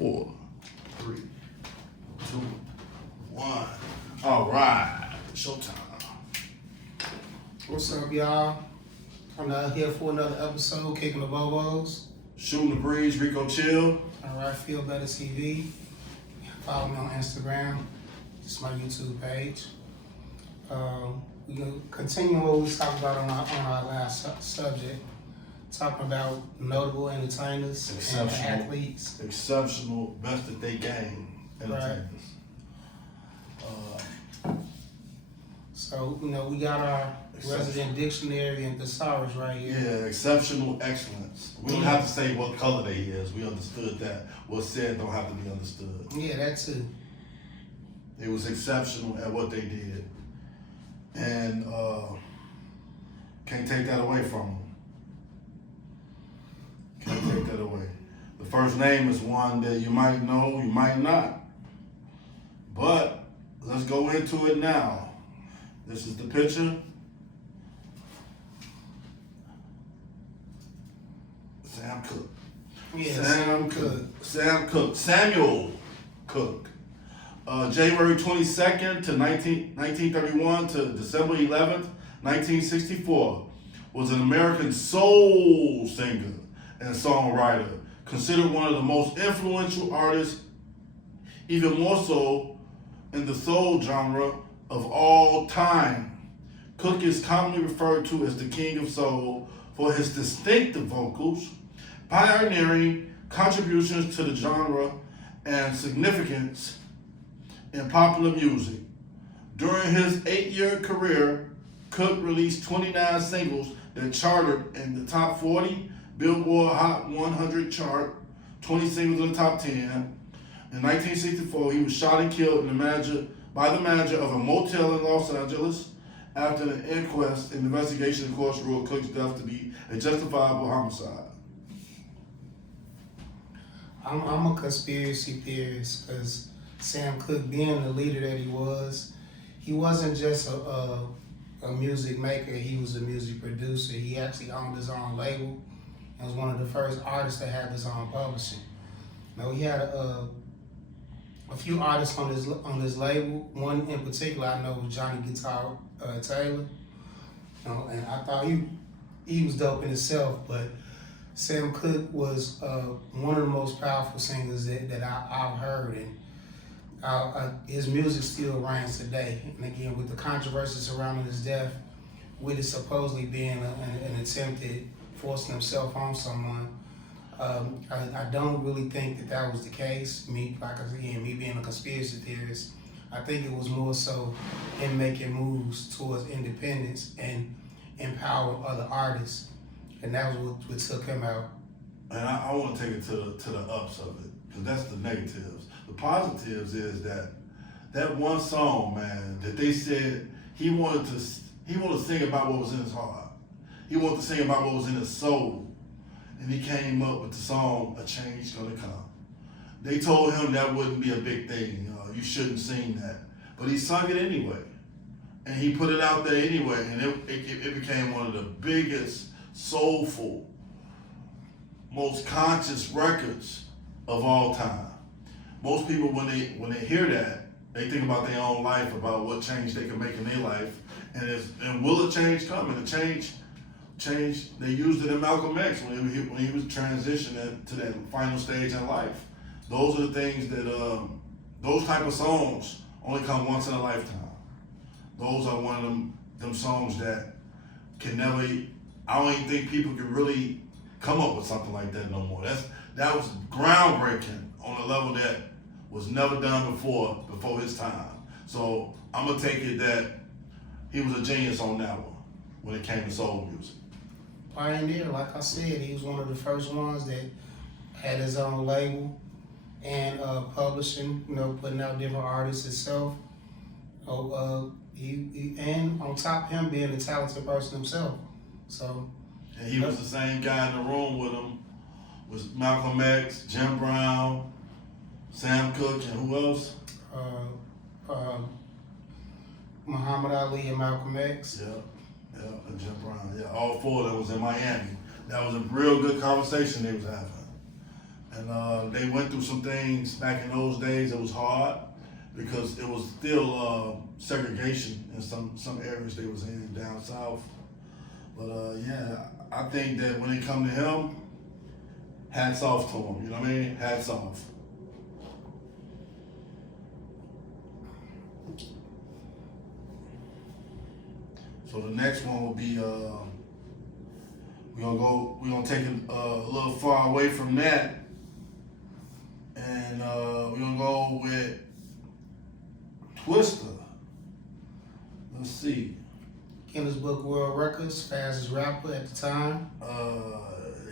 4, 3, 2, 1. All right, showtime. What's up, y'all? I'm here for another episode, Kicking the Bobos. Shooting the breeze, Rico Chill. All right, Feel Better TV. Follow me on Instagram. This is my YouTube page. We're going to continue what we talked about on our last subject, talking about notable entertainers and athletes. Exceptional, best that they game entertainers. So, we got our resident dictionary and thesaurus right here. Yeah, exceptional excellence. We don't have to say what color they is. We understood that. What's said don't have to be understood. Yeah, that too. It was exceptional at what they did. And can't take that away from them. Can't take that away. The first name is one that you might know, you might not. But let's go into it now. This is the picture. Sam Cooke. Yeah, Sam Cooke. Samuel Cooke. January 22nd to 1931 to December 11th, 1964, was an American soul singer and songwriter, considered one of the most influential artists, even more so in the soul genre of all time. Cooke is commonly referred to as the King of Soul for his distinctive vocals, pioneering contributions to the genre, and significance in popular music. During his 8-year career, Cooke released 29 singles that charted in the top 40 Billboard Hot 100 chart, 20 singles in the top 10. In 1964, he was shot and killed by the manager of a motel in Los Angeles. After an inquest and investigation, the court ruled Cooke's death to be a justifiable homicide. I'm a conspiracy theorist because Sam Cooke, being the leader that he wasn't just a music maker, he was a music producer. He actually owned his own label and was one of the first artists to have his own publishing. He had a few artists on his label. One in particular I know was Johnny Guitar Taylor. And I thought he was dope in himself, but Sam Cooke was one of the most powerful singers that I've heard, and his music still reigns today. And again, with the controversy surrounding his death, with it supposedly being an attempted forcing himself on someone, I don't really think that was the case. Me being a conspiracy theorist, I think it was more so him making moves towards independence and empowering other artists, and that was what took him out. And I want to take it to the ups of it, because that's the negatives. The positives is that one song, man, that they said he wanted to sing about what was in his heart. He wanted to sing about what was in his soul. And he came up with the song, A Change Gonna Come. They told him that wouldn't be a big thing. You shouldn't sing that. But he sung it anyway. And he put it out there anyway. And it became one of the biggest, soulful, most conscious records of all time. Most people, when they hear that, they think about their own life, about what change they can make in their life. And will a change come? And the change, they used it in Malcolm X when he was transitioning to that final stage in life. Those are the things that, those type of songs only come once in a lifetime. Those are one of them songs that can never, I don't even think people can really come up with something like that no more. That was groundbreaking on a level that was never done before his time. So I'm gonna take it that he was a genius on that one when it came to soul music. Pioneer, like I said, he was one of the first ones that had his own label and publishing, putting out different artists himself. And on top of him being a talented person himself. So. And he was the same guy in the room with him, was Malcolm X, Jim Brown, Sam Cooke, and who else? Muhammad Ali and Malcolm X. Yeah, and Jim Brown. Yeah, all four of them was in Miami. That was a real good conversation they was having. And they went through some things back in those days. It was hard because it was still segregation in some areas they was in down south. But yeah, I think that when it come to him, hats off to him. You know what I mean? Hats off. So the next one will be we're gonna take it a little far away from that, and we're gonna go with Twista. Let's see. Guinness Book World Records, fastest rapper at the time.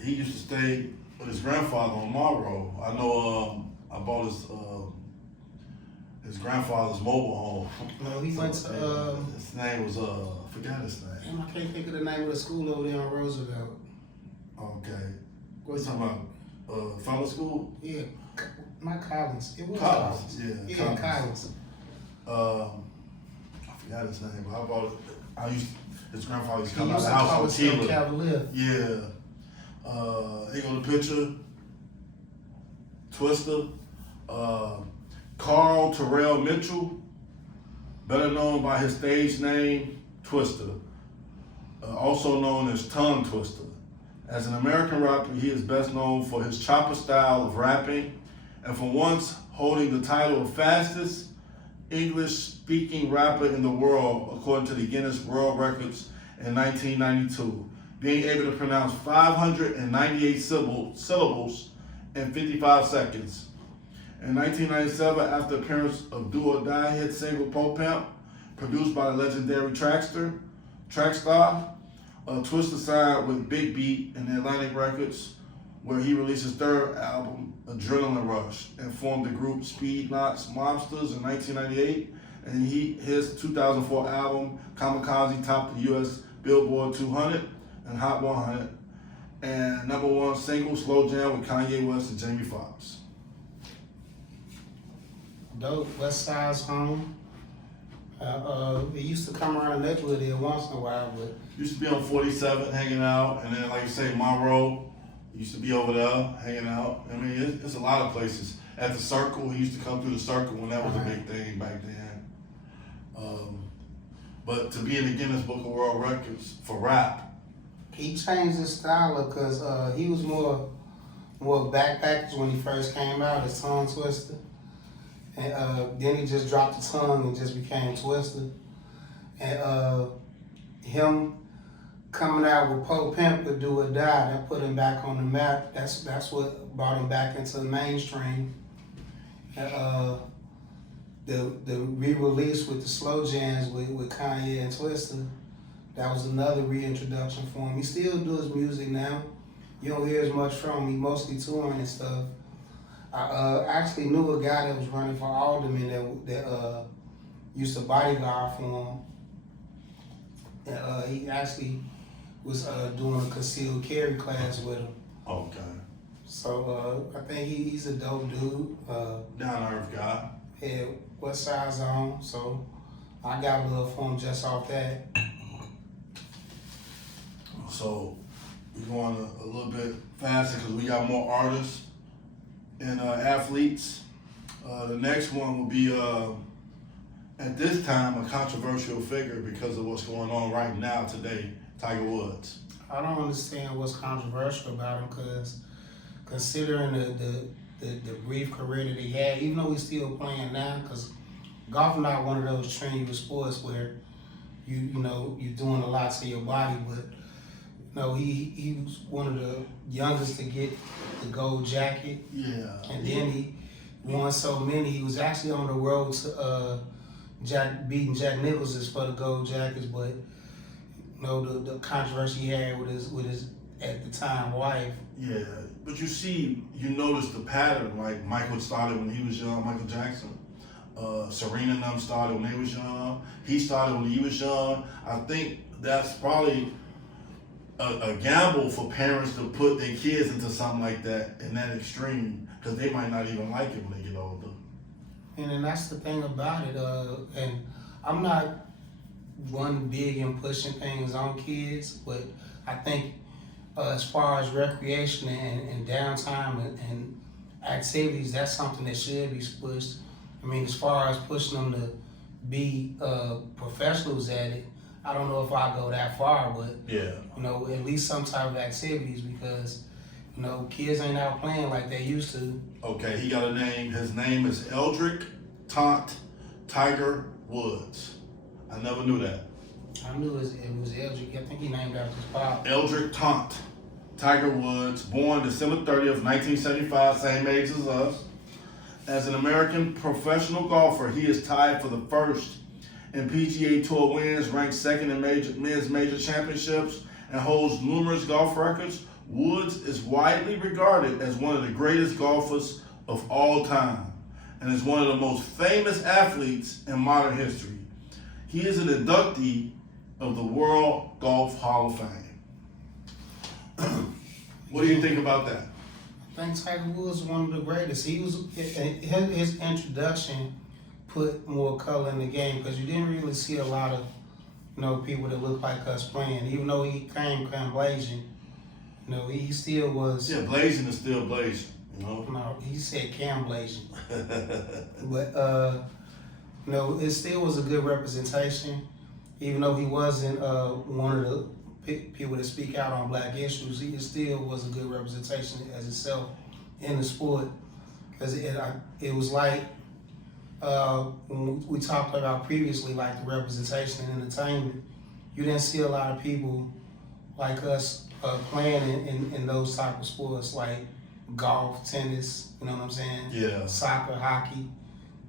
He used to stay with his grandfather on Monroe. I know. I bought his grandfather's mobile home. No, he went to. His name was I forgot his name. Damn, I can't think of the name of the school over there on Roosevelt. Okay. What you talking about? Fellow school? Yeah, not Collins. It was Collins. Yeah, Collins. Collins. I forgot his name, but I bought it. His grandfather used to come He out of used the to house call on himself Keeler. Cavalier. Yeah. Here go the picture. Twista. Carl Terrell Mitchell, better known by his stage name, Twista, also known as Tongue Twister. As an American rapper, he is best known for his chopper style of rapping and for once holding the title of fastest English-speaking rapper in the world, according to the Guinness World Records in 1992, being able to pronounce 598 syllables in 55 seconds. In 1997, after the appearance of Do or Die hit single Po Pimp, produced by the legendary Trackstar, Twista signed with Big Beat and Atlantic Records, where he released his third album, Adrenaline Rush, and formed the group Speed Knots Mobsters in 1998. And his 2004 album, Kamikaze, topped the US Billboard 200 and Hot 100, and #1 single, Slow Jam, with Kanye West and Jamie Foxx. Dope, West Side's home. It used to come around Lakewood there once in a while, but Used to be on 47 hanging out, and then like you say, Monroe used to be over there hanging out. I mean, it's a lot of places. At the Circle, he used to come through the Circle when that was a big thing back then. But to be in the Guinness Book of World Records for rap, he changed his style because he was more backpackers when he first came out as Tongue Twister. And then he just dropped the tongue and just became Twista. And him coming out with Po Pimp with Do or Die, that put him back on the map. That's what brought him back into the mainstream. And the re-release with the slow jams with Kanye and Twista, that was another reintroduction for him. He still does music now. You don't hear as much from him. He mostly touring and stuff. I actually knew a guy that was running for alderman that used to bodyguard for him. And he actually was doing a concealed carry class with him. okay, So I think he's a dope dude. down to earth guy. Yeah, West Side Zone. So I got a love for him just off that. So we're going a little bit faster because we got more artists and athletes. The next one will be, at this time, a controversial figure because of what's going on right now today, Tiger Woods. I don't understand what's controversial about him because considering the brief career that he had, even though he's still playing now, because golf not one of those strenuous sports where you're doing a lot to your body, but no, he was one of the youngest to get the gold jacket. Yeah. And then he won so many. He was actually on the road to beating Jack Nicklaus for the gold jackets, but the controversy he had with his at the time wife. Yeah, but you notice the pattern. Like Michael started when he was young, Michael Jackson. Serena and them started when they was young. He started when he was young. I think that's probably a gamble for parents to put their kids into something like that in that extreme, because they might not even like it when they get older. And then that's the thing about it. And I'm not one big in pushing things on kids, but I think as far as recreation and downtime and activities, that's something that should be pushed. I mean, as far as pushing them to be professionals at it, I don't know if I go that far, but Yeah. you know, at least some type of activities because you know, kids ain't out playing like they used to. Okay, he got a name. His name is Eldrick Taunt Tiger Woods. I never knew that. I knew it was Eldrick. I think he named after his pop. Eldrick Taunt Tiger Woods, born December 30th, 1975, same age as us. As an American professional golfer, he is tied for the first in PGA Tour wins, ranked second in men's major championships, and holds numerous golf records. Woods is widely regarded as one of the greatest golfers of all time and is one of the most famous athletes in modern history. He is an inductee of the World Golf Hall of Fame. What do you think about that? I think Tiger Woods is one of the greatest. He was his introduction put more color in the game because you didn't really see a lot of people that look like us playing. Even though he came blazing, he still was. Yeah, blazing is still blazing. No, he said Cam blazing, but it still was a good representation. Even though he wasn't one of the people that speak out on black issues, he still was a good representation as himself in the sport. Because it was like when we talked about previously, like the representation and entertainment, you didn't see a lot of people like us playing in those type of sports like golf, tennis, you know what I'm saying? Yeah. Soccer, hockey.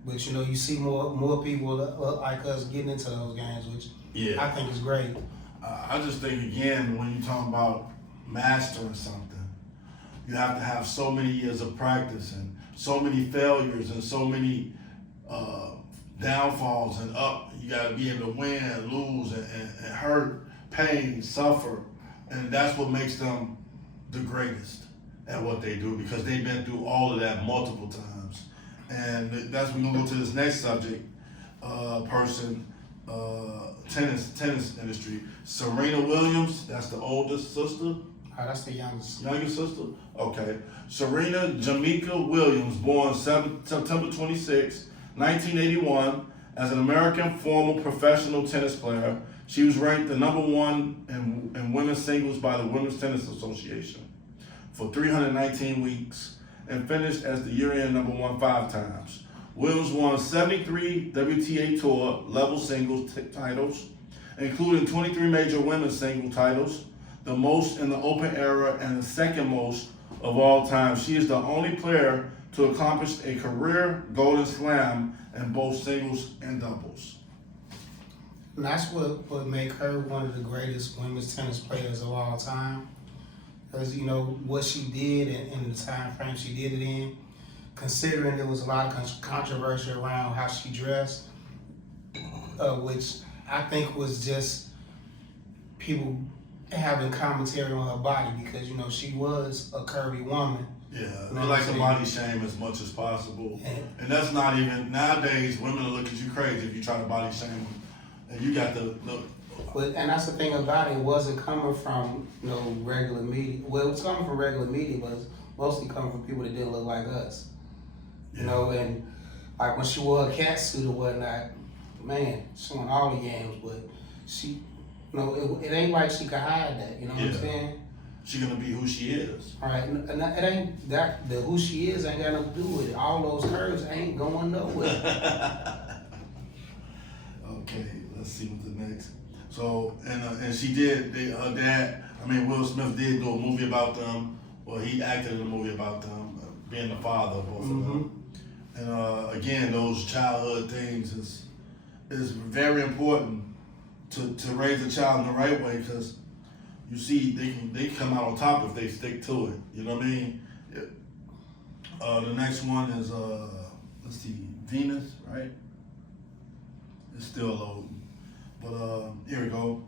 But you see more people like us getting into those games, which I think is great. I just think, again, when you talk about mastering something, you have to have so many years of practice and so many failures and so many downfalls and up. You got to be able to win, lose, and hurt, pain, suffer. And that's what makes them the greatest at what they do because they've been through all of that multiple times. And that's when we're going to go to this next subject person. Tennis industry. Serena Williams, that's the oldest sister. Oh, that's the youngest. Youngest sister? Okay. Serena Jamaica Williams, born September 26, 1981, as an American former professional tennis player. She was ranked the number one in women's singles by the Women's Tennis Association for 319 weeks and finished as the year-end number one 5 times. Williams won 73 WTA Tour level singles titles, including 23 major women's single titles, the most in the Open era and the second most of all time. She is the only player to accomplish a career Golden Slam in both singles and doubles. And that's what make her one of the greatest women's tennis players of all time. Because, what she did and the time frame she did it in, considering there was a lot of controversy around how she dressed, which I think was just people having commentary on her body because, she was a curvy woman. Yeah, they like to body shame as much as possible. And that's not even, nowadays, women will look at you crazy if you try to body shame them. And you got to look. And that's the thing about it, it wasn't coming from, regular media. Well, it was coming from regular media, but it's mostly coming from people that didn't look like us. And like when she wore a cat suit or whatnot, man, showing all the yams, but she, it ain't like she could hide that, you know what I'm saying? She's gonna be who she is. All right, and it ain't that, the who she is ain't got nothing to do with it. All those curves ain't going nowhere. Okay, let's see what the next. So, and she did, her dad, Will Smith did do a movie about them. Well, he acted in a movie about them, being the father of both of them. And again, those childhood things is very important to raise a child in the right way because you see they can come out on top if they stick to it. You know what I mean? The next one is let's see, Venus, right? It's still loading, but here we go,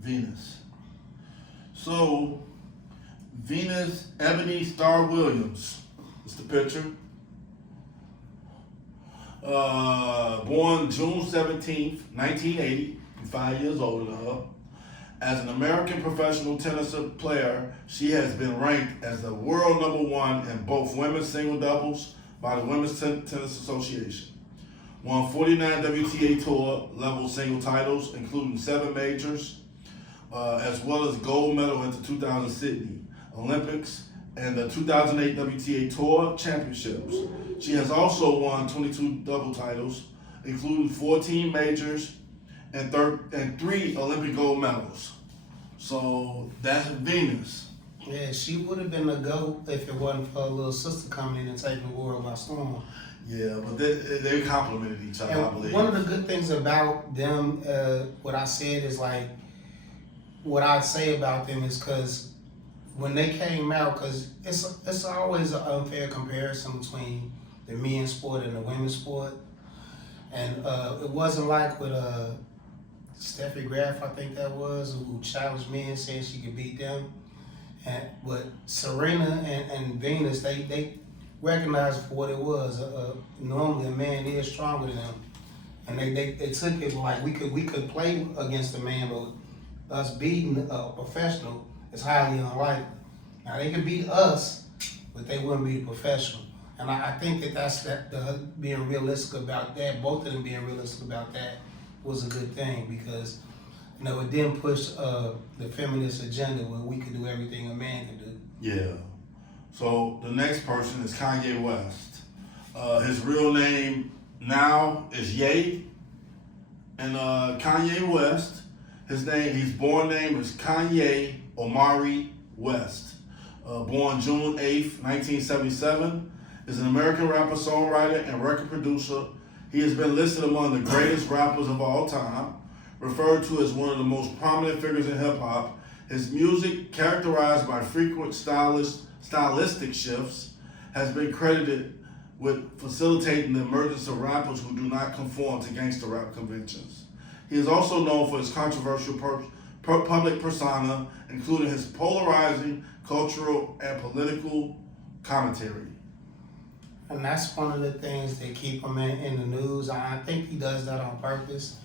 Venus. So Venus Ebony Star Williams. It's the picture. Born June 17th, 1980, 5 years older than her. As an American professional tennis player, she has been ranked as the world #1 in both women's single doubles by the Women's Tennis Association. Won 49 WTA Tour level single titles, including 7 majors, as well as gold medal at the 2000 Sydney Olympics and the 2008 WTA Tour Championships. She has also won 22 double titles, including 14 majors and 3 Olympic gold medals. So that's Venus. Yeah, she would have been the GOAT if it wasn't for her little sister coming in and taking the world by storm. Yeah, but they complemented each other, I believe. And one of the good things about them, what I said is like, what I say about them is because when they came out, because it's always an unfair comparison between the men's sport and the women's sport. And it wasn't like with Steffi Graf, I think that was, who challenged men saying she could beat them. But Serena and Venus, they recognized for what it was. Normally a man is stronger than them. And they took it like we could play against a man, but us beating a professional is highly unlikely. Now they could beat us, but they wouldn't be the professional. And I think that's being realistic about that. Both of them being realistic about that was a good thing because it didn't push the feminist agenda where we could do everything a man could do. Yeah. So the next person is Kanye West. His real name now is Ye. And Kanye West, his born name is Kanye Omari West. Born June 8th, 1977, is an American rapper, songwriter, and record producer. He has been listed among the greatest rappers of all time, referred to as one of the most prominent figures in hip-hop. His music, characterized by frequent stylistic shifts, has been credited with facilitating the emergence of rappers who do not conform to gangster rap conventions. He is also known for his controversial public persona, including his polarizing cultural and political commentary. And that's one of the things that keep him in the news. I think he does that on purpose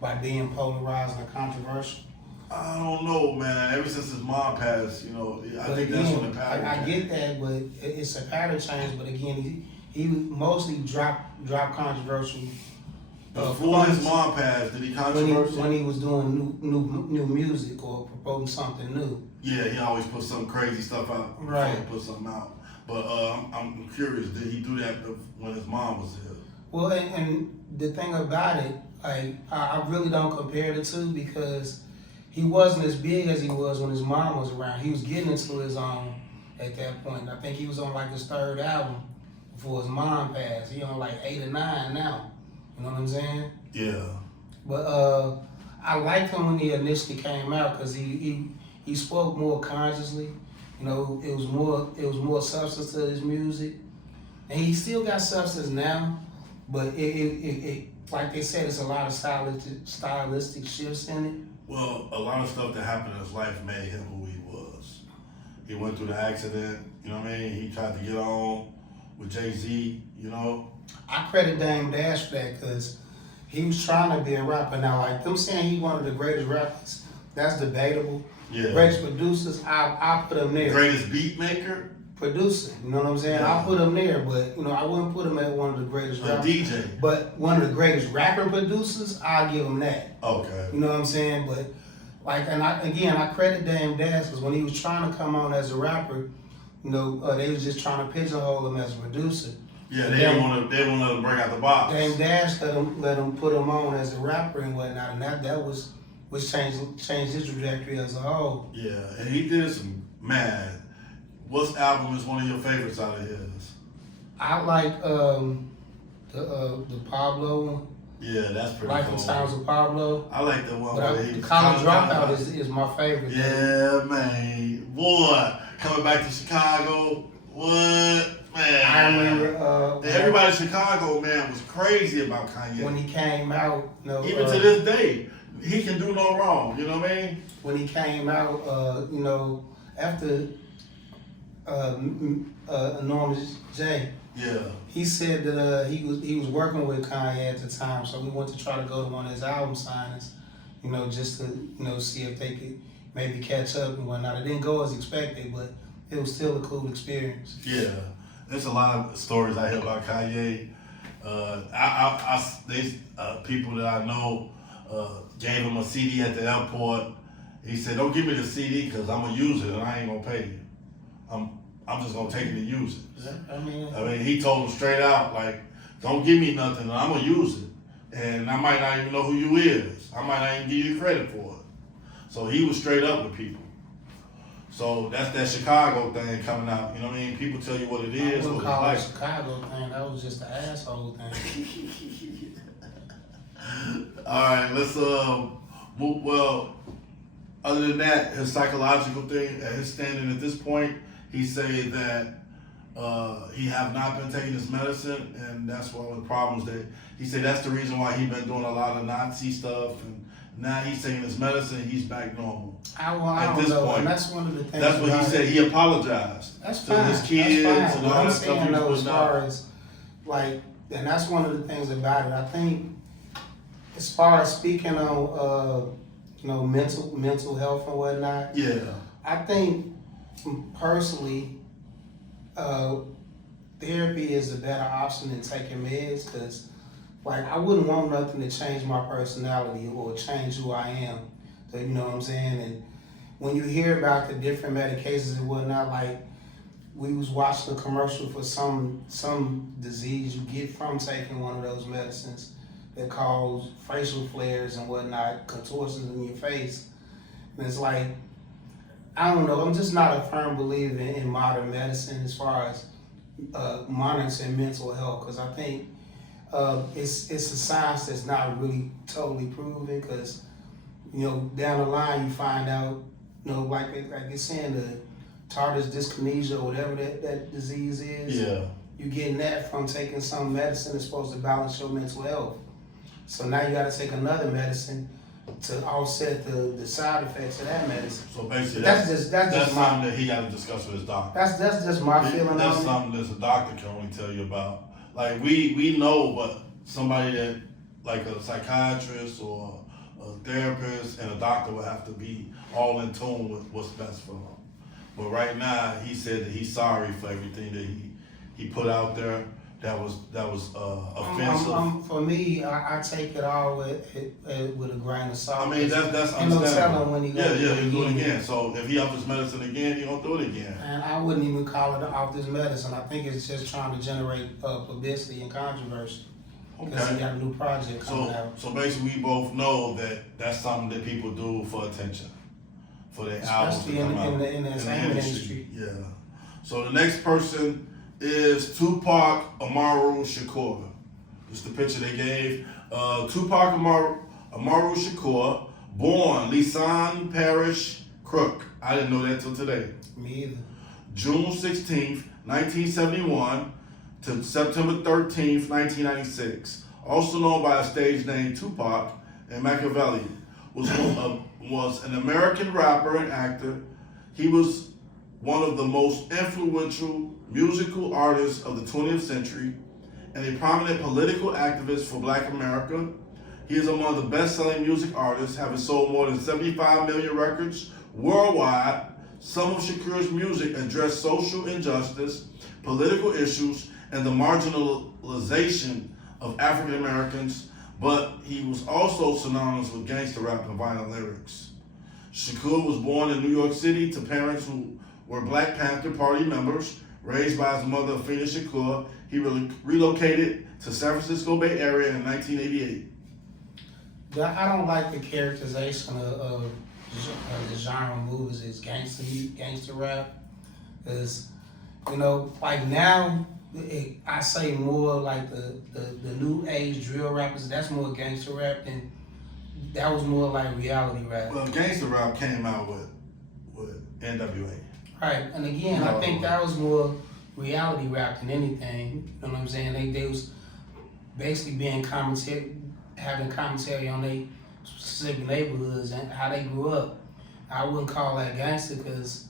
by being polarized and controversial. I don't know, man. Ever since his mom passed, I think that's when the pattern. I get that, but it's a pattern change. But again, he mostly dropped controversial. Before his mom passed, did he controversial? When he was doing new music or proposing something new. Yeah, he always put some crazy stuff out. Right. Before he put something out. But I'm curious, did he do that when his mom was here? Well, and the thing about it, I really don't compare the two because he wasn't as big as he was when his mom was around. He was getting into his own at that point. I think he was on like his 3rd album before his mom passed. He on like 8 or 9 now. You know what I'm saying? Yeah. But I liked him when he initially came out because he spoke more consciously. It was more substance to his music, and he still got substance now. But it like they said, it's a lot of stylistic shifts in it. Well, a lot of stuff that happened in his life made him who he was. He went through the accident. You know what I mean? He tried to get on with Jay-Z. I credit Dame Dash for that because he was trying to be a rapper. Now, like them saying he's one of the greatest rappers, that's debatable. Yeah. Greatest producers, I put him there. Greatest beat maker? Producer, you know what I'm saying? Yeah. I'll put him there, but I wouldn't put him at one of the greatest rappers. DJ. But one of the greatest rapper producers, I'll give him that. Okay. You know what I'm saying? But I credit Dame Dash because when he was trying to come on as a rapper, they was just trying to pigeonhole him as a producer. Yeah, they didn't want to let him bring out the box. Dame Dash let him put him on as a rapper and whatnot, and that was changed his trajectory as a whole. Yeah, and he did some mad. What album is one of your favorites out of his? I like the Pablo one. Yeah, that's pretty Life cool. and Times of Pablo. I like the one But where he the was College Dropout is my favorite. Yeah, man. Boy, coming back to Chicago. What? Man. I remember everybody in Chicago, man, was crazy about Kanye. when he came out. Even to this day, he can do no wrong. You know what I mean? When he came out, after Enormous J, Yeah. he said that he was working with Kanye at the time, so we went to try to go to one of his album signings, just to, see if they could maybe catch up and whatnot. It didn't go as expected, but it was still a cool experience. Yeah, there's a lot of stories I hear about Kanye. People that I know gave him a CD at the airport. He said, "Don't give me the CD because I'm gonna use it and I ain't gonna pay you. I'm just gonna take it and use it." I mean, he told him straight out, like, "Don't give me nothing and I'm gonna use it. And I might not even know who you is. I might not even give you credit for it." So he was straight up with people. So that's that Chicago thing coming out. You know what I mean? People tell you what it is, I what would it's call like. it Chicago thing. That was just an asshole thing. All right, let's move. Well, other than that, his psychological thing, at his standing at this point, he said that he have not been taking his medicine, and that's one of the problems that he said that's the reason why he been doing a lot of Nazi stuff, and now he's taking his medicine, he's back normal. I At don't this know. point, And that's one of the things. That's what he about said. it. He apologized That's to fine. his kids That's fine. and all I'm that stuff saying he was though, as putting far out. as and that's one of the things about it. I think, as far as speaking on, mental health and whatnot, Yeah, I think personally, therapy is a better option than taking meds because, I wouldn't want nothing to change my personality or change who I am. So, you know what I'm saying? And when you hear about the different medications and whatnot, we was watching a commercial for some disease you get from taking one of those medicines that cause facial flares and whatnot, contortions in your face. And it's I don't know, I'm just not a firm believer in modern medicine as far as monitoring mental health, because I think it's a science that's not really totally proven, because down the line you find out, like you're saying, the tardive dyskinesia or whatever that disease is. yeah. You're getting that from taking some medicine that's supposed to balance your mental health. So now you got to take another medicine to offset the side effects of that medicine. So basically, That's that's just my something that he got to discuss with his doctor. that's just my feeling That's on it. something that a doctor can only tell you about. Like we know, but somebody that like a psychiatrist or a therapist and a doctor would have to be all in tune with what's best for him. But right now, he said that he's sorry for everything that he put out there. That was offensive. For me, I take it all with a grain of salt. I mean, that's Ain't no understandable. telling when he Yeah, gonna do it he'll do it again. again. So if he up his medicine again, he gonna do it again. And I wouldn't even call it off this medicine. I think it's just trying to generate publicity and controversy. Because he Okay. got a new project coming So out. so basically, we both know that that's something that people do for attention, for their albums to Especially come in out. the entertainment industry. Yeah. So the next person is Tupac Amaru Shakur. This is the picture they gave. Tupac Amaru Shakur, born Lisan Parish Crook. I didn't know that till today. Me either. June 16th, 1971 to September 13th, 1996. Also known by a stage name Tupac and Machiavelli, was an American rapper and actor. He was one of the most influential musical artists of the 20th century and a prominent political activist for Black America. He is among the best-selling music artists, having sold more than 75 million records worldwide. Some of Shakur's music addressed social injustice, political issues, and the marginalization of African Americans, but he was also synonymous with gangster rap and violent lyrics. Shakur was born in New York City to parents who were Black Panther Party members. Raised by his mother, Afena Shakur, he relocated to San Francisco Bay Area in 1988. I don't like the characterization of the genre movies as gangster rap, because now I say more like the new age drill rappers. That's more gangster rap than that was more like reality rap. Well, gangster rap came out with NWA. Right, and again, I think that was more reality rap than anything. You know what I'm saying? They was basically having commentary on their specific neighborhoods and how they grew up. I wouldn't call that gangster because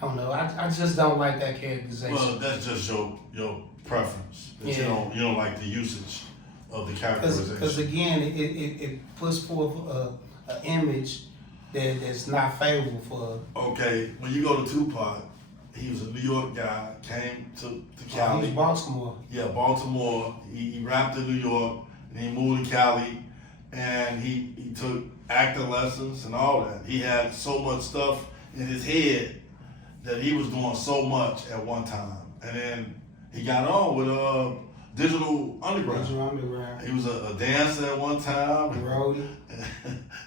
I don't know. I just don't like that characterization. Well, that's just your preference. That Yeah. you don't like the usage of the characterization. Because again, it puts forth an image that's not favorable for. Okay, when you go to Tupac, he was a New York guy, came to He's Cali. Baltimore. Yeah, Baltimore. He rapped in New York, and he moved to Cali, and he took acting lessons and all that. He had so much stuff in his head that he was doing so much at one time, and then he got on with Digital Underground. Digital Underground. He was a dancer at one time, The roadie.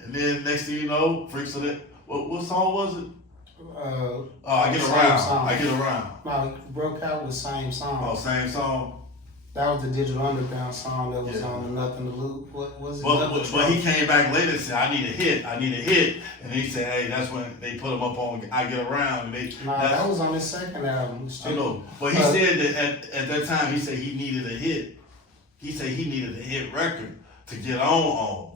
and then next thing you know, Freaks of the what song was it? I Get Same Around. song. I Get Around. No, he broke out with same song. Oh, same song. That was the Digital Underground song that was Yeah. on Nothing to Lose. What was it? But he came back later and said, I need a hit. And he said, hey, that's when they put him up on I Get Around. And that was on his second album. I know. But he said that at that time, he said he needed a hit. He said he needed a hit record to get on.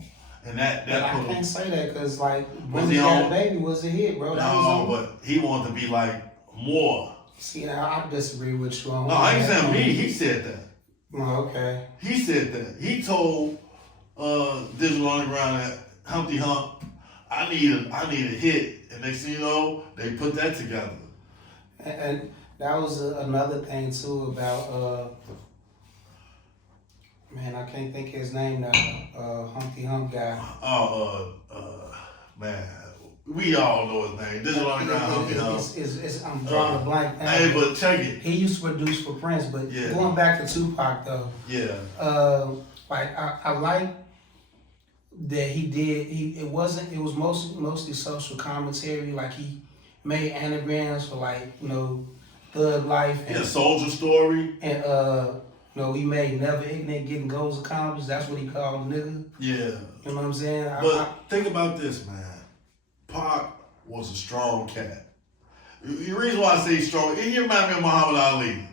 And that But I put him. can't say that because like Was When he He Got on- a Baby was a hit, bro. That was No, on. but he wanted to be like more. See, now I disagree with you on No, I ain't that. saying me. He said that. Oh, okay. He said that. He told Digital Underground that Humpty Hump, I need a hit. And next thing you know, they put that together. And that was another thing too about man, I can't think of his name now. Humpty Hump guy. Man, we all know his name. Digital Underground Humpty Hump. I'm drawing a blank. Hey, but check it. He used to produce for Prince, but Yeah. going back to Tupac though, Yeah. like I like that he did. It was mostly social commentary. Like he made anagrams for like thug life and Yeah, Soldier Story. and he made never ignorant getting goals accomplished. That's what he called a nigga. Yeah. You know what I'm saying? But think about this, man. Pac was a strong cat. The reason why I say strong, he remind me of Muhammad Ali.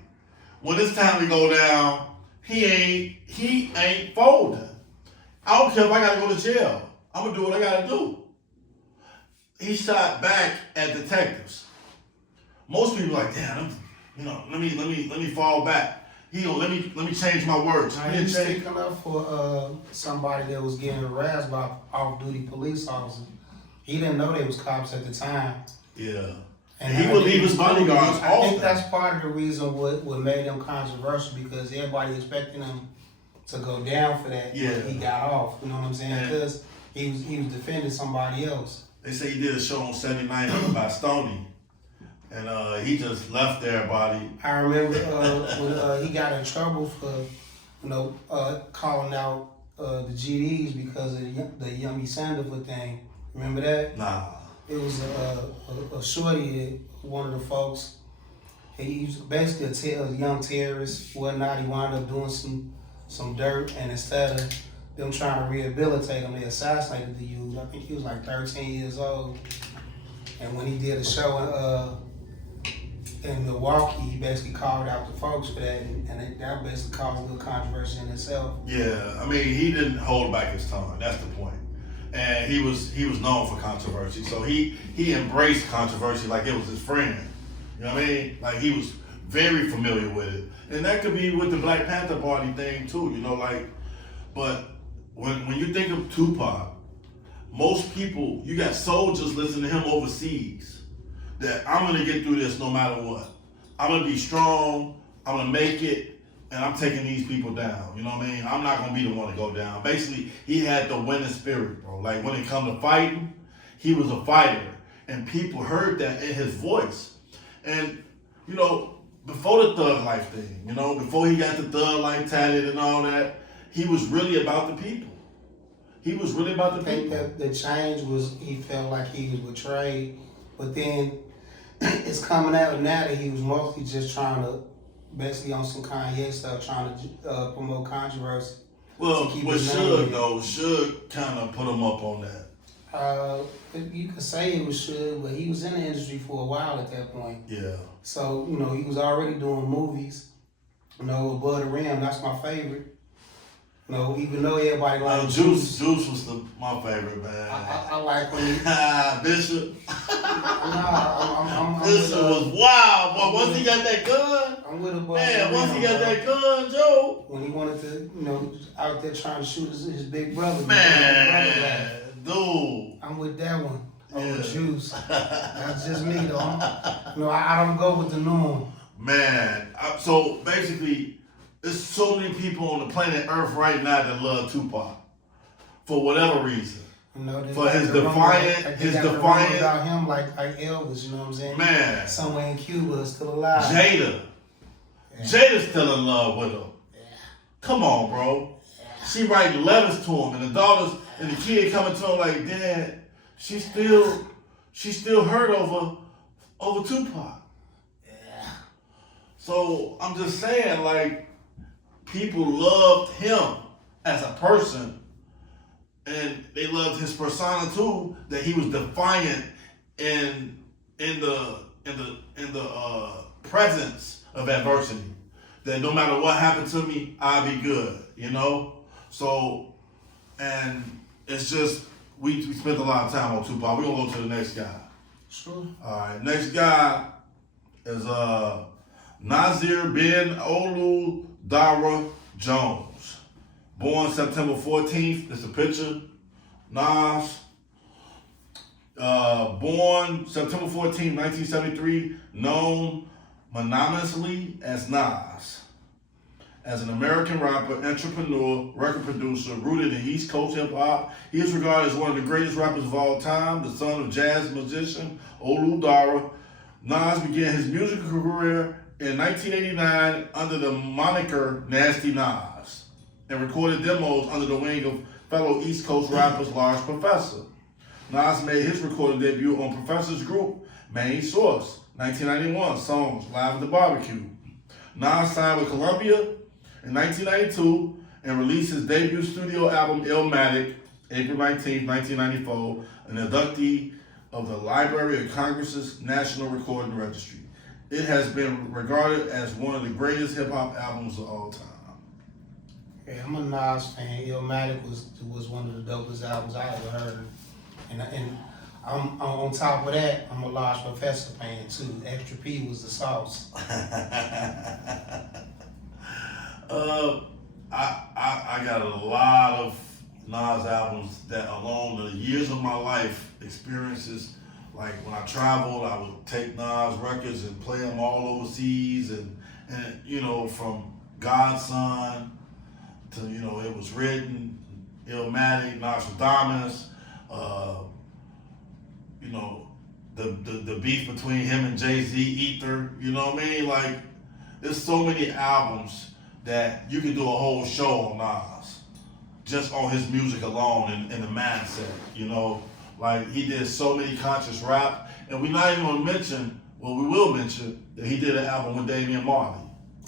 When it's time to go down, he ain't folding. I don't care if I gotta go to jail. I'm gonna do what I gotta do. He shot back at detectives. Most people are like, damn, let me fall back. Let me change my words. He was sticking up for somebody that was getting harassed by off-duty police officers. He didn't know they was cops at the time. Yeah. And he would leave his bodyguards I think off. that's part of the reason what made him controversial, because everybody expecting him to go down for that. Yeah. But he got off. You know what I'm saying? And- Because he was defending somebody else. They say he did a show on 79 by Stoney. And he just left everybody. I remember when he got in trouble for, calling out the GDs because of the Yummy Sandifer thing. Remember that? Nah. It was a shorty, one of the folks. He was basically a young terrorist, whatnot. He wound up doing some dirt, and instead of them trying to rehabilitate him, they assassinated the youth. I think he was like 13 years old. And when he did a show in Milwaukee, he basically called out the folks for that, and that basically caused a little controversy in itself. Yeah, I mean, he didn't hold back his tongue. That's the point. And he was known for controversy, so he embraced controversy like it was his friend. You know what I mean? Like he was very familiar with it, and that could be with the Black Panther Party thing too. But when you think of Tupac, most people, you got soldiers listening to him overseas. That I'm gonna get through this no matter what. I'm gonna be strong. I'm gonna make it. And I'm taking these people down. You know what I mean? I'm not gonna be the one to go down. Basically, he had the winning spirit, bro. Like when it come to fighting, he was a fighter. And people heard that in his voice. And, before the thug life thing, before he got the thug life tatted and all that, he was really about the people. He was really about the I think people. that the change was he felt like he was betrayed, but then it's coming out now that he was mostly just trying to, basically on some Kanye stuff, trying to promote controversy. Well, to keep with his name in. Suge kind of put him up on that. You could say it was Suge, but he was in the industry for a while at that point. Yeah. So, he was already doing movies. Above the Rim, that's my favorite. Even though everybody likes Juice was my favorite, man. I like when he... Bishop. I'm Bishop was wild, boy. Once he got that gun, I'm with Above man, the once he Rim, got bro. that gun, Joe, When he wanted to, out there trying to shoot his big brother. man, dude. I'm with that one. Yeah. Juice. That's just me though. No, I don't go with the norm. Man, so basically, there's so many people on the planet Earth right now that love Tupac for whatever reason. You know, For his defiant, about him like Elvis. You know what I'm saying? Man, somewhere in Cuba is still alive. Jada, Yeah. Jada's still in love with him. Yeah. Come on, bro. Yeah. She writing letters to him, and the daughters and the kid coming to him like, Dad, she still hurt over Tupac. Yeah. So I'm just saying, like, people loved him as a person, and they loved his persona too. That he was defiant in the presence of adversity. That no matter what happened to me, I'll be good. You know. So, and it's just we spent a lot of time on Tupac. We're gonna go to the next guy. Sure. All right, next guy is Nasir bin Olu Dara Jones. Born September 14th. This is a picture. Nas. Born September 14th, 1973. Known mononymously as Nas. As an American rapper, entrepreneur, record producer, rooted in East Coast hip hop, he is regarded as one of the greatest rappers of all time, the son of jazz musician Olu Dara. Nas began his musical career in 1989 under the moniker Nasty Nas and recorded demos under the wing of fellow East Coast rappers Large Professor. Nas made his recording debut on Professor's group Main Source, 1991, songs Live at the Barbecue. Nas signed with Columbia in 1992 and released his debut studio album Illmatic, April 19, 1994, an inductee of the Library of Congress's National Recording Registry. It has been regarded as one of the greatest hip-hop albums of all time. Yeah, I'm a Nas fan. Illmatic was one of the dopest albums I ever heard. And I'm on top of that, I'm a Large Professor fan too. Extra P was the sauce. I got a lot of Nas albums that along the years of my life experiences, like when I traveled, I would take Nas records and play them all overseas, and you know, from Godson to, you know, It Was Written, Illmatic, Nostradamus, you know, the beef between him and Jay-Z, Ether, you know what I mean? Like, there's so many albums that you can do a whole show on Nas, just on his music alone and the mindset, you know? Like, he did so many conscious rap, and we're not even gonna mention, well, we will mention that he did an album with Damian Marley.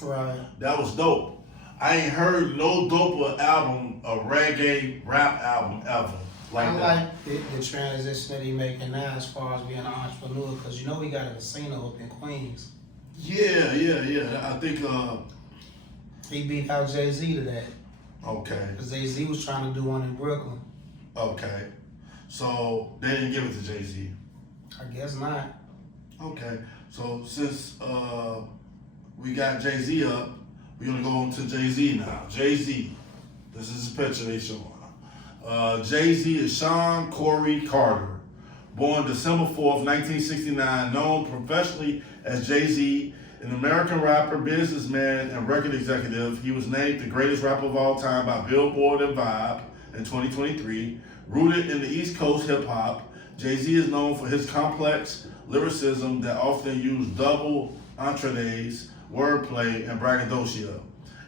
Right. That was dope. I ain't heard no doper album, a reggae rap album ever like I that. like the transition that he making now as far as being an entrepreneur, because you know he got a casino up in Queens. Yeah. I think, He beat out Jay-Z to that. okay. Because Jay-Z was trying to do one in Brooklyn. Okay. So they didn't give it to Jay-Z. I guess not. Okay. So since we got Jay-Z up, we're gonna go on to Jay-Z now. Jay-Z. This is his picture they showing. Jay-Z is Sean Corey Carter. Born December 4th, 1969, known professionally as Jay-Z, an American rapper, businessman, and record executive. He was named the greatest rapper of all time by Billboard and Vibe in 2023. Rooted in the East Coast hip-hop, Jay-Z is known for his complex lyricism that often use double entendres, wordplay, and braggadocio.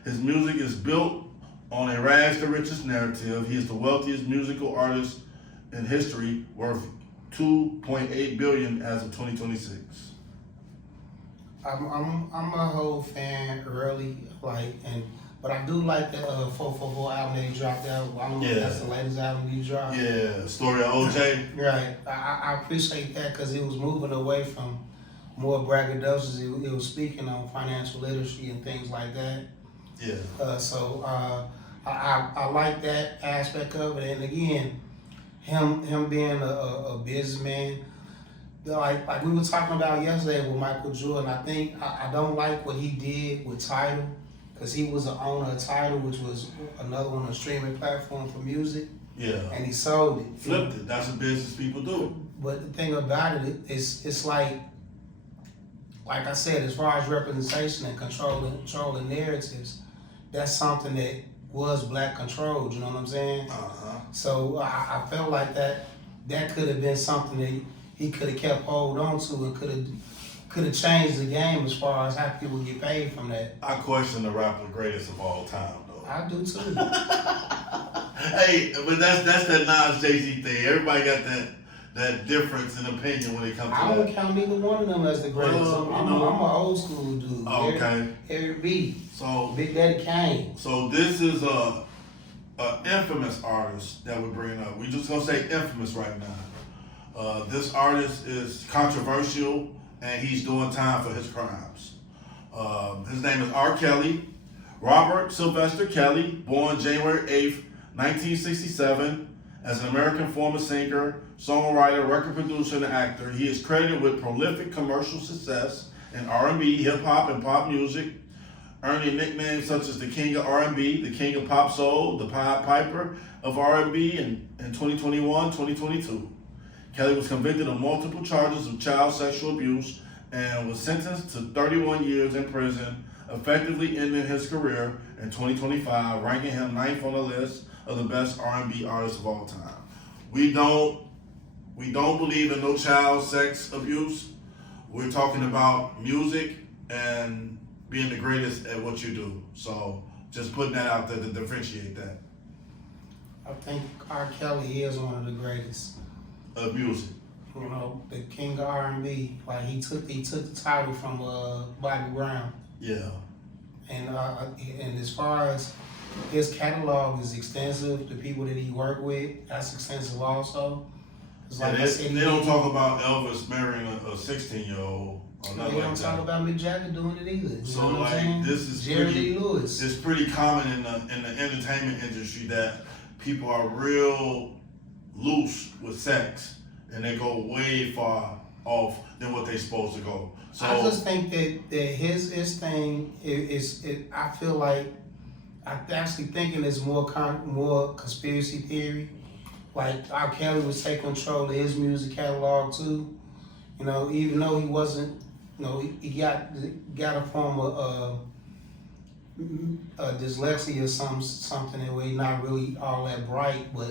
His music is built on a rags to riches narrative. He is the wealthiest musical artist in history, worth $2.8 billion as of 2026. I'm a whole fan early, but I do like the 444 album that he dropped out. I don't know if that's the latest album he dropped. Yeah, Story of OJ. Right. I appreciate that because he was moving away from more braggadocious. He was speaking on financial literacy and things like that. Yeah. So I like that aspect of it. And again, him being a businessman, like we were talking about yesterday with Michael Jordan, I don't like what he did with Tidal, because he was the owner of Tidal, which was another one, a streaming platform for music. Yeah. and he sold it. Flipped it. That's what business people do. But the thing about it is, it's like I said, as far as representation and controlling narratives, that's something that was black controlled. You know what I'm saying? So I felt like that could have been something that he could have kept hold on to and could have changed the game as far as how people get paid from that. I question the rapper greatest of all time, though. I do too. Hey, but that's that Nas Jay-Z thing. Everybody got that difference in opinion when it comes to I that. don't count neither one of them as the greatest. I'm an old school dude. Oh, okay. Eric B. So Big Daddy Kane. So this is a infamous artist that we're bringing up. We're just gonna say infamous right now. This artist is controversial and he's doing time for his crimes. His name is R. Kelly, Robert Sylvester Kelly, born January 8th, 1967, as an American former singer, songwriter, record producer, and actor. He is credited with prolific commercial success in R&B, hip-hop, and pop music, earning nicknames such as the King of R&B, the King of Pop Soul, the Pied Piper of R&B in 2021, 2022. Kelly was convicted of multiple charges of child sexual abuse and was sentenced to 31 years in prison, effectively ending his career in 2025, ranking him 9th on the list of the best R&B artists of all time. We don't believe in no child sex abuse. We're talking about music and being the greatest at what you do. So just putting that out there to differentiate that. I think R. Kelly is one of the greatest. Of music. You know, the king of R&B. Like he took the title from Bobby Brown. Yeah. And as far as his catalog is extensive, the people that he worked with, that's extensive also. Like they don't talk about Elvis marrying a 16-year-old or nothing they don't like talk that. about Mick Jagger doing it either. You So know what like I'm saying? this is Jerry pretty, Lee Lewis. It's pretty common in the entertainment industry that people are real loose with sex and they go way far off than what they're supposed to go. So I just think that his thing is I feel like I'm actually thinking it's more conspiracy theory. Like R. Kelly was taking control of his music catalog too. You know, even though he wasn't, you know, he got a form of dyslexia or something that way, not really all that bright, but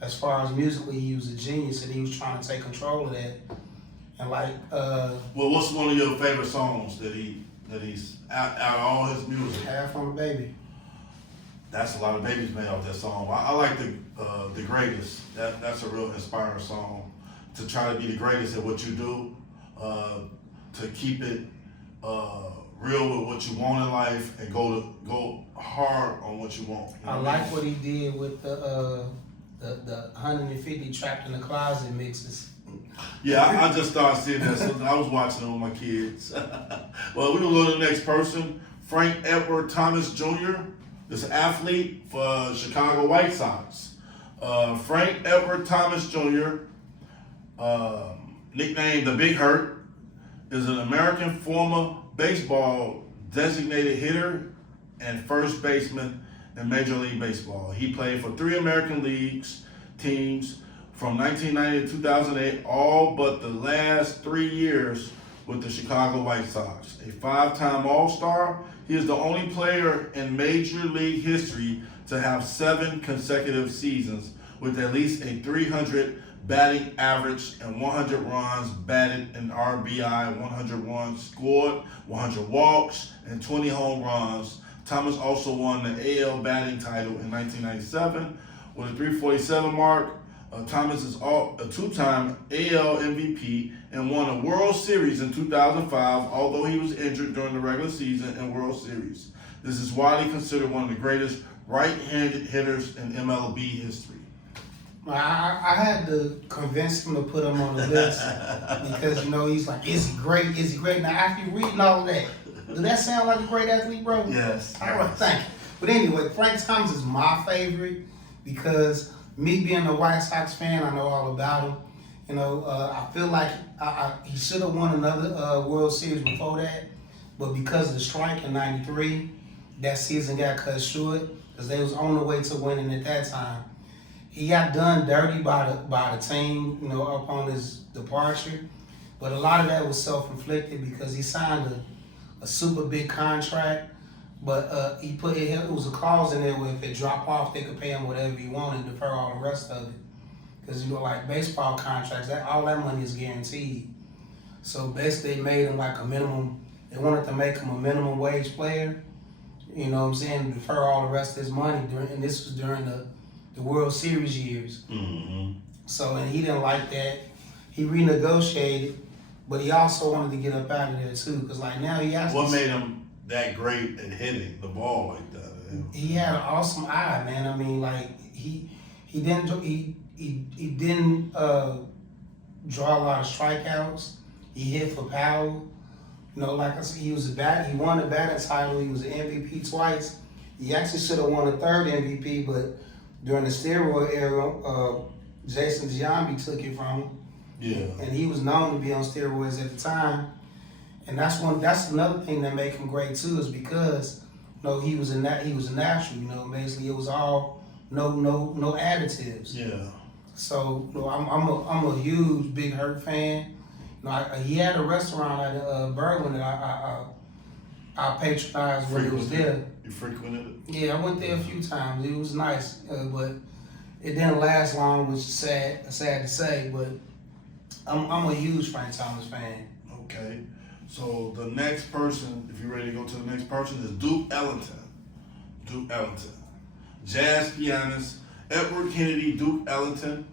as far as musically, he was a genius and he was trying to take control of that. And like, well, what's one of your favorite songs that he's out of all his music? Half on the Baby. That's a lot of babies made off that song. I like the greatest. That's a real inspiring song to try to be the greatest at what you do, to keep it real with what you want in life, and go hard on what you want. You know I like what he did with the 150 Trapped in the Closet mixes. Yeah, I just started seeing that. So I was watching it with my kids. Well, we're gonna go to the next person. Frank Edward Thomas Jr. This athlete for Chicago White Sox. Frank Edward Thomas Jr., nicknamed the Big Hurt, is an American former baseball designated hitter and first baseman in Major League Baseball. He played for 3 American Leagues teams from 1990 to 2008, all but the last 3 years with the Chicago White Sox. A 5-time All-Star, he is the only player in Major League history to have 7 consecutive seasons with at least a 300 batting average and 100 runs batted in RBI, 100 runs scored, 100 walks, and 20 home runs. Thomas also won the AL batting title in 1997 with a 347 mark. Thomas is a 2-time AL MVP and won a World Series in 2005, although he was injured during the regular season and World Series. This is widely considered one of the greatest right-handed hitters in MLB history. I had to convince him to put him on the list because, you know, he's like, is he great? Is he great? Now, after you reading all of that, does that sound like a great athlete, bro? Yes. All right, thank you. But anyway, Frank Thomas is my favorite because me being a White Sox fan, I know all about him. You know, I feel like he should have won another World Series before that, but because of the strike in '93, that season got cut short because they was on the way to winning at that time. he got done dirty by the team, you know, upon his departure. But a lot of that was self-inflicted because he signed a super big contract. But he put it was a clause in there where if it dropped off, they could pay him whatever he wanted, defer all the rest of it. Because you know, like baseball contracts, that all that money is guaranteed. So basically, they made him like a minimum. They wanted to make him a minimum wage player. You know what I'm saying? Defer all the rest of his money and this was during the World Series years. Mm-hmm. So and he didn't like that. He renegotiated, but he also wanted to get up out of there too. Cause like now he actually. What made him that great at hitting the ball like that? He had an awesome eye, man. I mean, like he didn't draw a lot of strikeouts. He hit for power. You know, like I said, he won the batting title. He was an MVP twice. He actually should have won a third MVP, but during the steroid era, Jason Giambi took it from him. Yeah. And he was known to be on steroids at the time. And that's another thing that made him great too, is because you know he was a natural. You know, basically it was all no additives. Yeah. So you know, I'm a huge Big Hurt fan. You know, he had a restaurant at Berwyn that I patronized when he was there. You frequented it? Yeah, I went there a few times. It was nice, but it didn't last long, which is sad to say. But I'm a huge Frank Thomas fan. Okay. So the next person, if you're ready to go to the next person, is Duke Ellington. Duke Ellington. Jazz pianist. Edward Kennedy Duke Ellington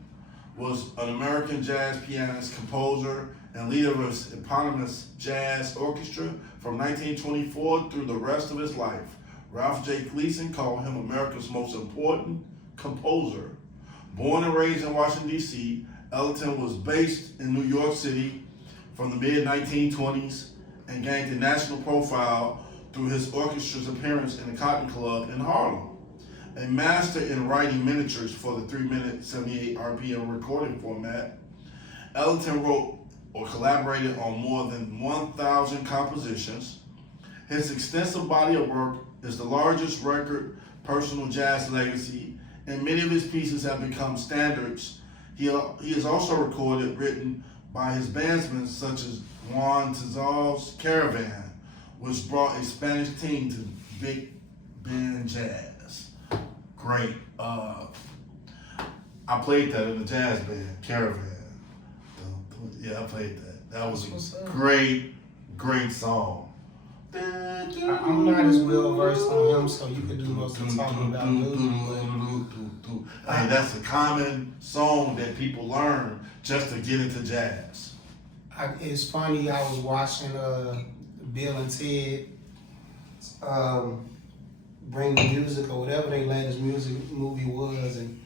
was an American jazz pianist, composer, and leader of his eponymous jazz orchestra from 1924 through the rest of his life. Ralph J. Gleason called him America's most important composer. Born and raised in Washington, D.C., Ellington was based in New York City from the mid-1920s and gained a national profile through his orchestra's appearance in the Cotton Club in Harlem. A master in writing miniatures for the 3-minute 78 RPM recording format, Ellington wrote or collaborated on more than 1,000 compositions. His extensive body of work is the largest record personal jazz legacy, and many of his pieces have become standards. He has also recorded, written by his bandsmen such as Juan Tizal's Caravan, which brought a Spanish team to Big Bend Jazz. Great. I played that in the jazz band, Caravan. Yeah, I played that. That was a great song. I'm not as well versed on him, so you could do most of the talking about Duke. Hey, that's a common song that people learn just to get into jazz. It's funny, I was watching Bill and Ted Bring the Music or whatever their latest movie was, and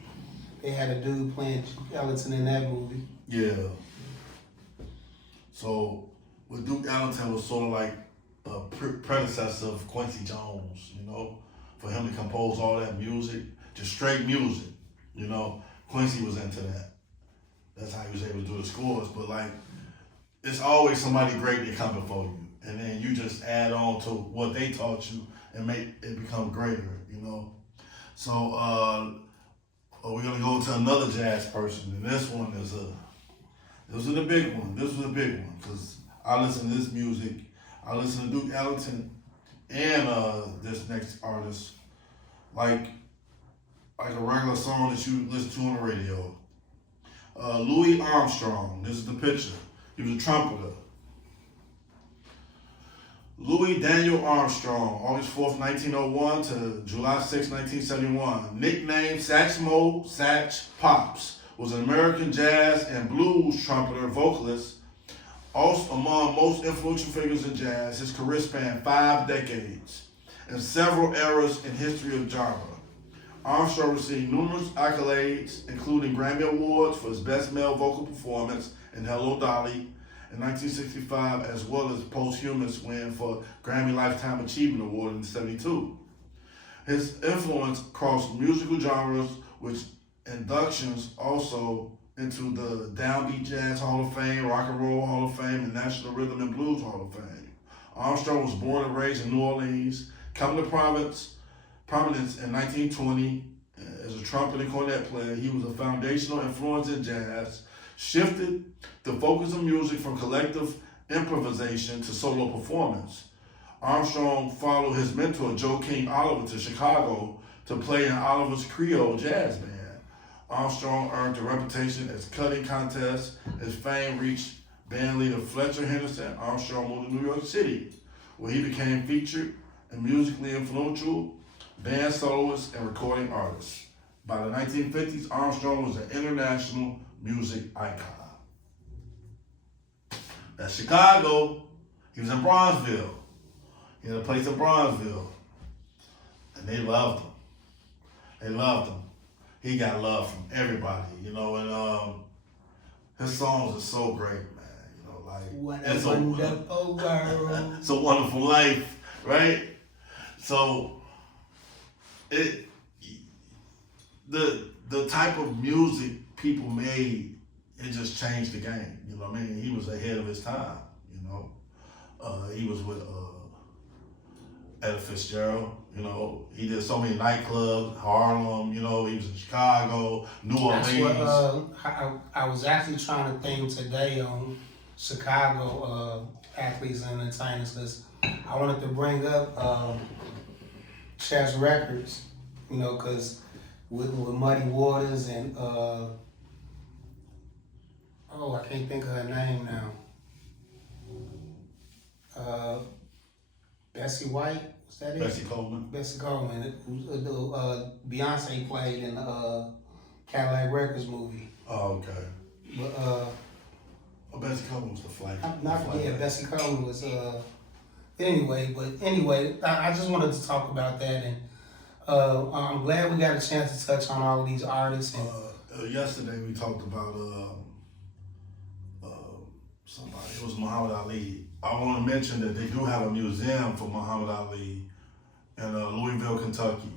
they had a dude playing Duke Ellington in that movie. Yeah. So with Duke Ellington was sort of like a predecessor of Quincy Jones, you know, for him to compose all that music, just straight music, you know. Quincy was into that. That's how he was able to do the scores. But like, it's always somebody great that come before you, and then you just add on to what they taught you and make it become greater, you know. So we're gonna go to another jazz person, and this one is this was a big one. This was a big one because I listen to this music. I listen to Duke Ellington and this next artist like a regular song that you listen to on the radio. Louis Armstrong. This is the picture. He was a trumpeter. Louis Daniel Armstrong, August 4th, 1901 to July 6, 1971. Nicknamed Satchmo Satch Pops, was an American jazz and blues trumpeter, vocalist. Also among most influential figures in jazz, his career spanned 5 decades and several eras in history of genre. Armstrong received numerous accolades, including Grammy Awards for his Best Male Vocal Performance in Hello Dolly in 1965, as well as posthumous win for Grammy Lifetime Achievement Award in '72. His influence crossed musical genres, with inductions also into the Downbeat Jazz Hall of Fame, Rock and Roll Hall of Fame, and National Rhythm and Blues Hall of Fame. Armstrong was born and raised in New Orleans, coming to prominence in 1920 as a a trumpet and cornet player, he was a foundational influence in jazz, shifted the focus of music from collective improvisation to solo performance. Armstrong followed his mentor, Joe King Oliver, to Chicago to play in Oliver's Creole Jazz Band. Armstrong earned a reputation as cutting contests. His fame reached band leader Fletcher Henderson. Armstrong moved to New York City, where he became featured and musically influential band soloist and recording artist. By the 1950s, Armstrong was an international music icon. That's Chicago. He was in Bronzeville. He had a place in Bronzeville. And they loved him. They loved him. He got love from everybody, you know, and his songs are so great, man. You know, like What a wonderful world. it's a wonderful life, right? So the type of music people made, it just changed the game. You know what I mean? He was ahead of his time. You know, he was with Ella Fitzgerald. You know, he did so many nightclubs, Harlem. You know, he was in Chicago, New Orleans. That's what I was actually trying to think today on Chicago athletes and entertainers, because I wanted to bring up Chess Records, you know, because with Muddy Waters and I can't think of her name now. Bessie White, was that it? Bessie Coleman. Bessie Coleman. Beyonce played in the Cadillac Records movie. Oh, okay. But Bessie Coleman was the flight. Bessie Coleman was anyway. I just wanted to talk about that, and I'm glad we got a chance to touch on all of these artists. And Yesterday we talked about somebody. It was Muhammad Ali. I want to mention that they do have a museum for Muhammad Ali in Louisville, Kentucky.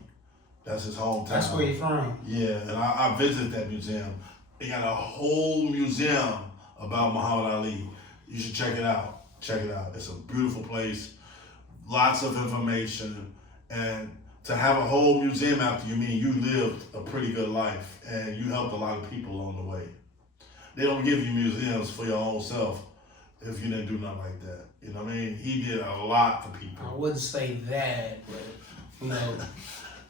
That's his hometown. That's where you're from. Yeah, and I visited that museum. They got a whole museum about Muhammad Ali. You should check it out. Check it out. It's a beautiful place. Lots of information. And to have a whole museum after you mean you lived a pretty good life and you helped a lot of people along the way. They don't give you museums for your own self if you didn't do nothing like that. You know what I mean? He did a lot for people. I wouldn't say that, but you know.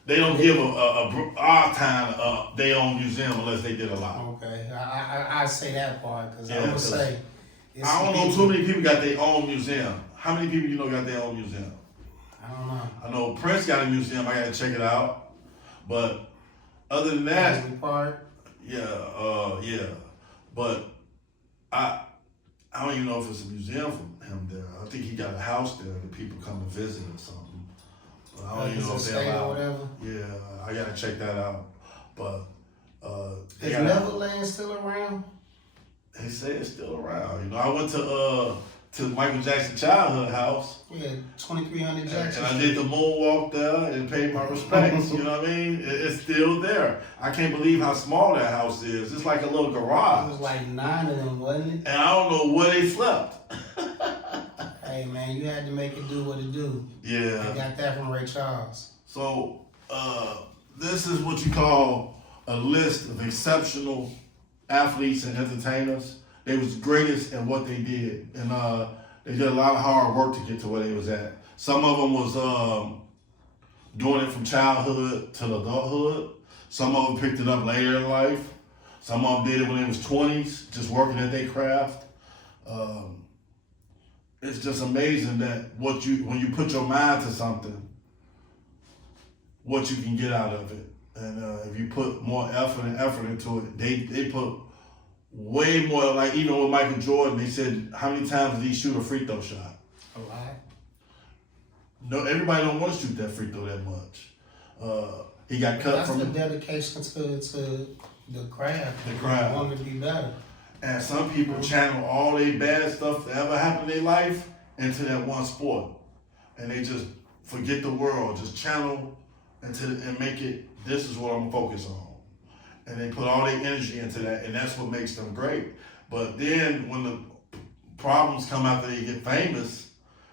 They don't give our town their own museum unless they did a lot. Okay, I say that part because Yeah, I'm gonna say. I don't know too many people got their own museum. How many people you know got their own museum? I don't know. I know Prince got a museum. I got to check it out. But other than that, Paisley Park. yeah. But I don't even know if it's a museum for him there. I think he got a house there that people come to visit or something. But I don't even know if they're allowed. Or whatever. Yeah, I gotta check that out. But is Neverland still around? They say it's still around. You know, I went to Michael Jackson's childhood house. Yeah, 2300 Jackson. And I did the moonwalk there and paid my respects. You know what I mean? It's still there. I can't believe how small that house is. It's like a little garage. It was like 9 of them, wasn't it? And I don't know where they slept. Hey man, you had to make it do what it do. Yeah. I got that from Ray Charles. So this is what you call a list of exceptional athletes and entertainers. They was greatest at what they did, and they did a lot of hard work to get to where they was at. Some of them was doing it from childhood to adulthood. Some of them picked it up later in life. Some of them did it when they was 20s, just working at their craft. It's just amazing that when you put your mind to something, what you can get out of it. And if you put more effort into it, they put way more, like even with Michael Jordan, they said, how many times did he shoot a free throw shot? A lot. No, everybody don't want to shoot that free throw that much. He got cut That's from the dedication to the craft. The craft. Want to be better. And some people channel all their bad stuff that ever happened in their life into that one sport. And they just forget the world, just channel and make it, this is what I'm focused on. And they put all their energy into that, and that's what makes them great. But then when the problems come after they get famous,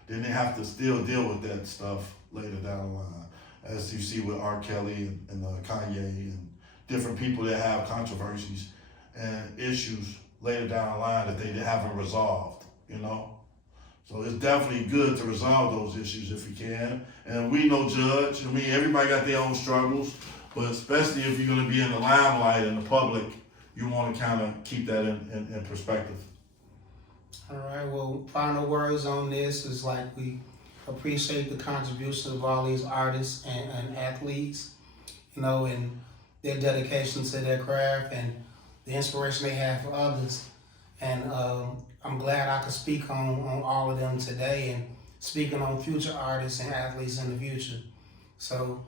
then they have to still deal with that stuff later down the line. As you see with R. Kelly and Kanye and different people that have controversies and issues later down the line that they haven't resolved, you know? So it's definitely good to resolve those issues if you can. And we no judge. I mean, everybody got their own struggles, but especially if you're gonna be in the limelight in the public, you wanna kinda keep that in perspective. All right, well, final words on this is like we appreciate the contribution of all these artists and athletes, you know, and their dedication to their craft and the inspiration they have for others. And I'm glad I could speak on all of them today and speaking on future artists and athletes in the future. So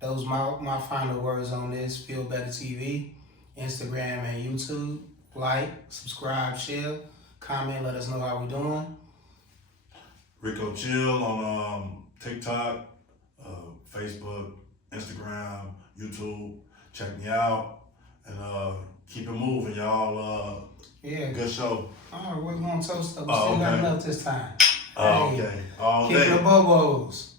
those my final words on this. Feel Better TV, Instagram and YouTube. Like, subscribe, share, comment, let us know how we're doing. Rico Chill on TikTok, Facebook, Instagram, YouTube. Check me out and keep it moving, y'all. Yeah. Good show. All right, we're going to toast up. We Oh, still got okay. enough this time. Okay. All Keep day. the bobos.